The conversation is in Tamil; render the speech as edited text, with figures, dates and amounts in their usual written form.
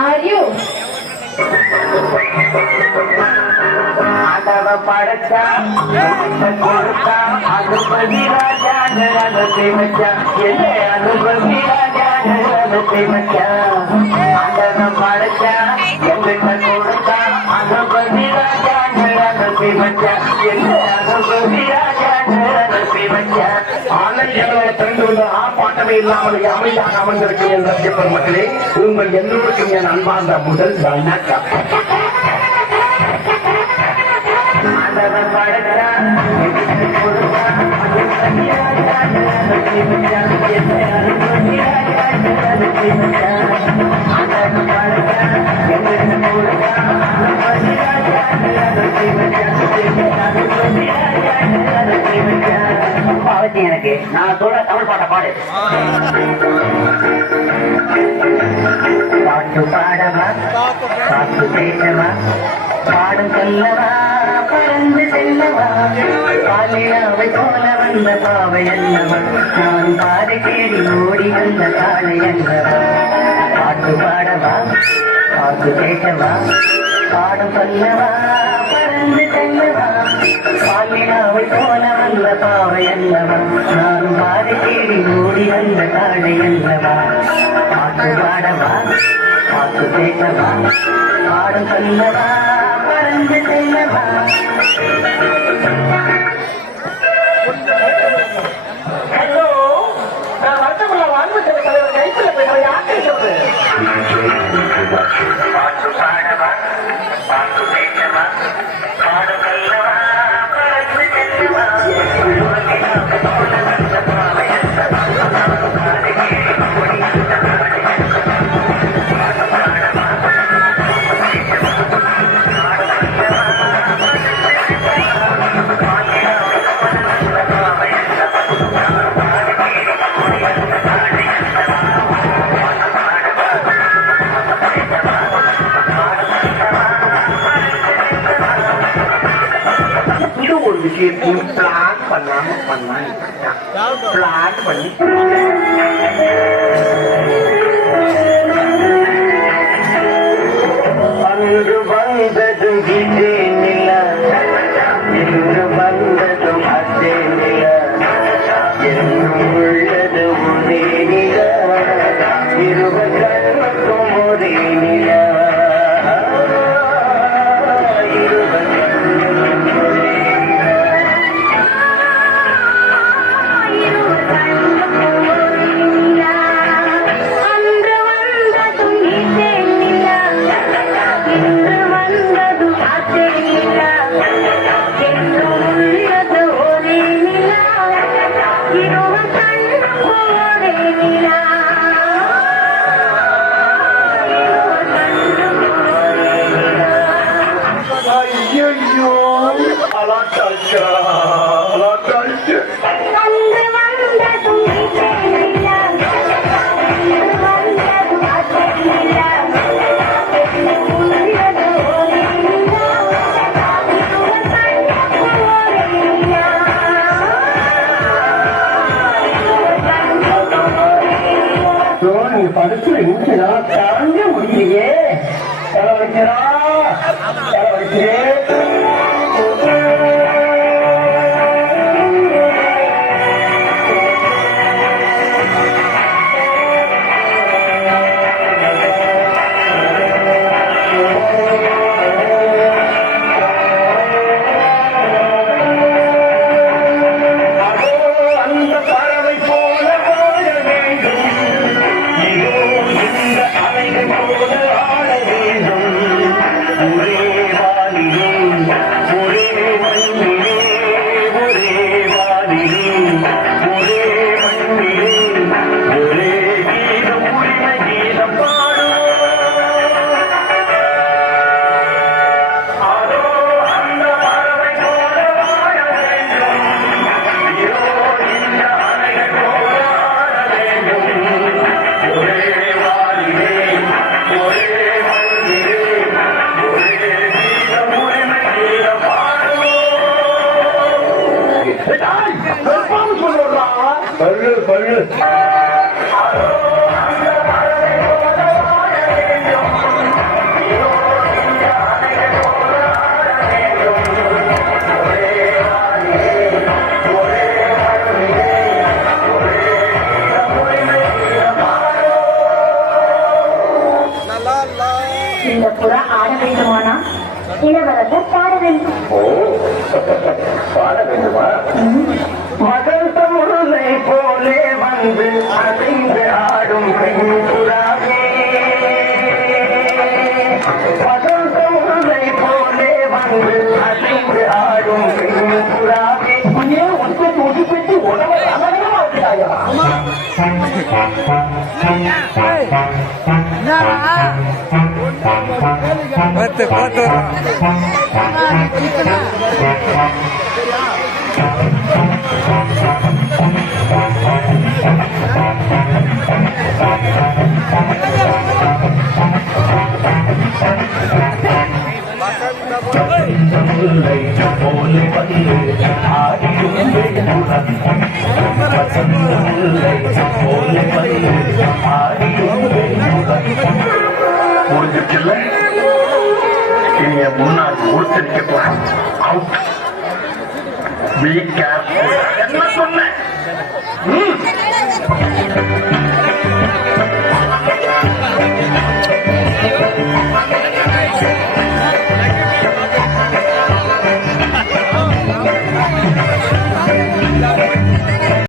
Are you? ஆண்டவ படைச்சா கொடுத்தா அனுபவி ராஜா அனுபவி மச்சா என்ன அனுபவி ராஜா அனுபவி மச்சா ஆண்டவ படைச்சா எங்கிட்ட கொடுத்தா அனுபவி ராஜா அனுபவி மச்சா என்ன அனுபவி ராஜா அனுபவி மச்சா ஆர்ப்பாட்டமே இல்லாமல் அமைதியாக அமர்ந்திருக்கும் என் ரசிக பெருமக்களே, உங்கள் எல்லோருக்கும் என் அன்பார்ந்த முதல் வணக்கம். எனக்கு நான் சொல்ற தமிழ் பாட்ட பாடு. பாட்டு பாடவா, பாட்டு பேசவா, பாடும் சொல்லவா, பறந்து செல்லவா, பாலியாவை போல வந்த பாவை அல்லவா, நான் பாதை தேடி ஓடி வந்த காலை அல்லவா. பாட்டு பாடவா, பாட்டு பேசவா, பாடும் சொல்லவா, பறந்து செல்லவா, பாலியாவை போல வந்த பாவை அல்லவா, நான் பாதை தேடி ஓடி வந்த காலை அல்லவா. பாட்டு பாடவா, பாட்டு பேசவா, பாடும் சொல்லவா, பறந்து செல்லவா. ஹலோ, நான் வருத்தமுள்ள வாழ்வுற்ற தலைவர் கைப்பிள்ள போய் யாருக்கு சொல்றது? பாட்டு பாடவா, பாட்டு பேசவா, பாடும் சொல்லவா, பறந்து செல்லவா. விஷயத்தையும் பிளான் பண்ணாம பிளான் பண்ணி அன்று வந்தது இதே நில, இன்று வந்தது அதே நில, என்று உள்ளது ஒரே நில, இருவருக்கும் ஒரே நில. படுத்து நிமிஷம் தாங்க முடியலையே, செலவழிக்கிறா செலவழிக்கிறேன். ஒரே வாலியும் இந்த புறா ஆட வேண்டுமானா இளவரசர் பாட வேண்டும். ஓ, பாட வேண்டுமா? மகள் தமிழை போலே வந்து அசைந்து ஆடும் புறாவே, மகள் தமிழை போலே வந்து அசைந்து ஆடும் புறாவே, உன்னே ஒன்றை ஒதுப்பட்டு உணவை அழகமா இருக்கிறாயா? பார்த்து பார்த்து முடிஞ்சிருச்சுல்ல, இங்க முன்னாடி ஊர்த்தடிக்க போறேன். அவுட். Be careful. என்ன சொன்னேன்?